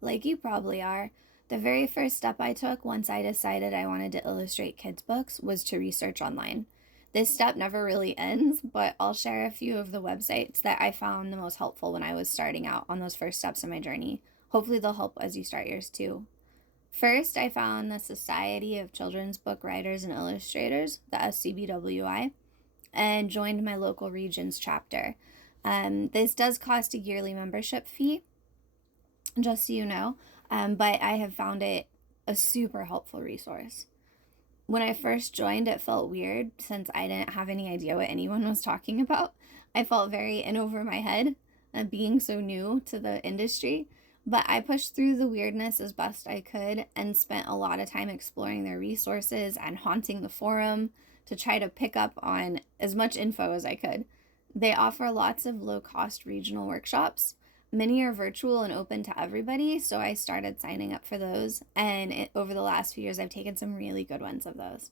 Like you probably are, the very first step I took once I decided I wanted to illustrate kids' books was to research online. This step never really ends, but I'll share a few of the websites that I found the most helpful when I was starting out on those first steps in my journey. Hopefully, they'll help as you start yours too. First, I found the Society of Children's Book Writers and Illustrators, the SCBWI, and joined my local region's chapter. This does cost a yearly membership fee, just so you know, but I have found it a super helpful resource. When I first joined, it felt weird since I didn't have any idea what anyone was talking about. I felt very in over my head, being so new to the industry. But I pushed through the weirdness as best I could and spent a lot of time exploring their resources and haunting the forum to try to pick up on as much info as I could. They offer lots of low cost regional workshops. Many are virtual and open to everybody, so I started signing up for those. And over the last few years, I've taken some really good ones of those.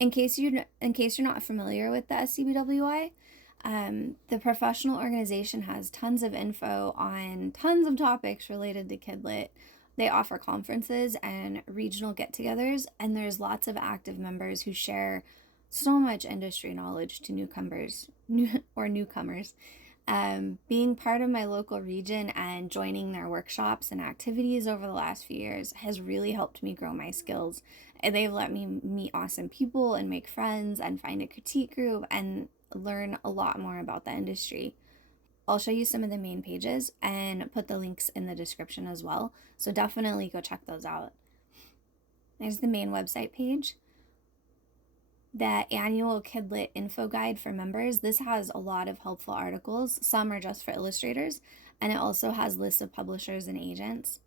In case you're not familiar with the SCBWI, the professional organization has tons of info on tons of topics related to kidlit. They offer conferences and regional get-togethers, and there's lots of active members who share so much industry knowledge to newcomers. Being part of my local region and joining their workshops and activities over the last few years has really helped me grow my skills. And they've let me meet awesome people and make friends and find a critique group and learn a lot more about the industry. I'll show you some of the main pages and put the links in the description as well. So definitely go check those out. There's the main website page. The annual Kidlit info guide for members. This has a lot of helpful articles. Some are just for illustrators, and it also has lists of publishers and agents.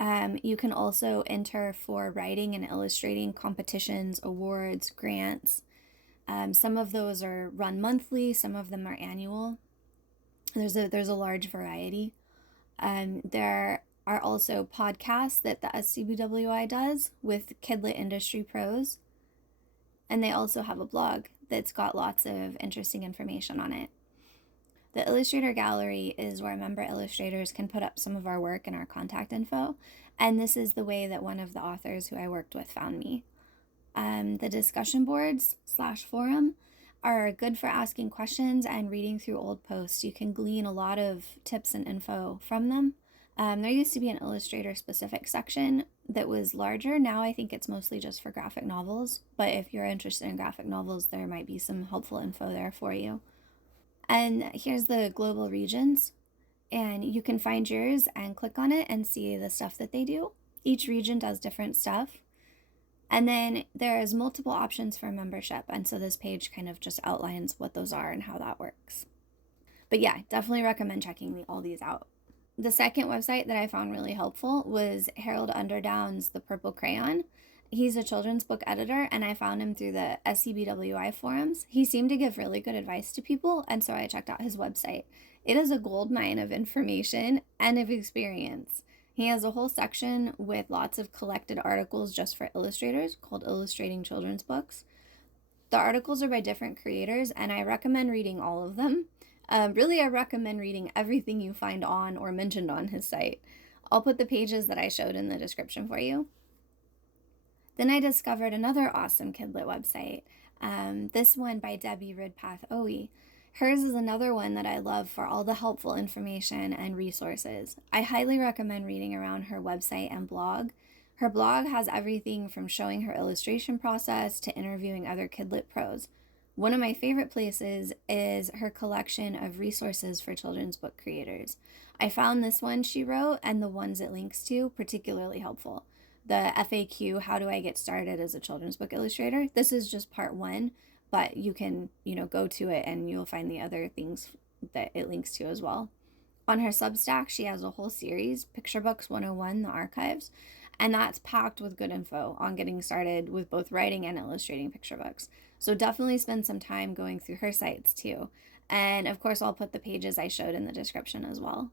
You can also enter for writing and illustrating competitions, awards, grants. Some of those are run monthly, some of them are annual. There's a large variety. There are also podcasts that the SCBWI does with Kidlit industry pros. And they also have a blog that's got lots of interesting information on it. The Illustrator Gallery is where member illustrators can put up some of our work and our contact info. And this is the way that one of the authors who I worked with found me. The discussion boards / forum are good for asking questions and reading through old posts. You can glean a lot of tips and info from them. There used to be an Illustrator specific section that was larger. Now I think it's mostly just for graphic novels, but if you're interested in graphic novels, there might be some helpful info there for you. And here's the global regions, and you can find yours and click on it and see the stuff that they do. Each region does different stuff. And then there's multiple options for membership, and so this page kind of just outlines what those are and how that works. But yeah, definitely recommend checking all these out. The second website that I found really helpful was Harold Underdown's The Purple Crayon. He's a children's book editor, and I found him through the SCBWI forums. He seemed to give really good advice to people, and so I checked out his website. It is a goldmine of information and of experience. He has a whole section with lots of collected articles just for illustrators called Illustrating Children's Books. The articles are by different creators, and I recommend reading all of them. Really, I recommend reading everything you find on or mentioned on his site. I'll put the pages that I showed in the description for you. Then I discovered another awesome Kidlit website, this one by Debbie Ridpath Owie. Hers is another one that I love for all the helpful information and resources. I highly recommend reading around her website and blog. Her blog has everything from showing her illustration process to interviewing other Kidlit pros. One of my favorite places is her collection of resources for children's book creators. I found this one she wrote and the ones it links to particularly helpful. The FAQ, how do I get started as a children's book illustrator? This is just part one, but you can, go to it and you'll find the other things that it links to as well. On her Substack, she has a whole series, Picture Books 101, The Archives, and that's packed with good info on getting started with both writing and illustrating picture books. So definitely spend some time going through her sites too. And of course, I'll put the pages I showed in the description as well.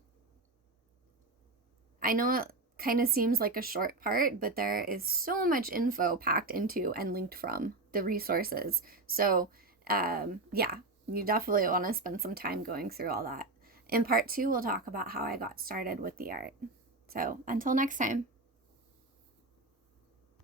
I know it kind of seems like a short part, but there is so much info packed into and linked from the resources. So, yeah, you definitely want to spend some time going through all that. In part two, we'll talk about how I got started with the art. So until next time.